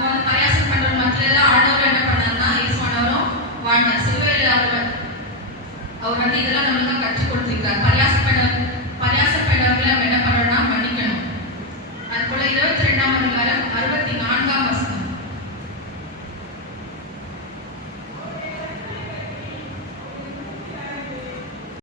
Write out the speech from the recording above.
நம்ம வந்து பரியாசம் பண்ற மத்தியில ஆண்டவர் என்ன பண்ணாருன்னா இயேசுவானவரும் வாழ்ந்தார். சிலுவையில் அவர் வந்து இதெல்லாம் நம்மளுக்கு கற்றுக் கொடுத்திருக்கார். பரியாசம் பண்ண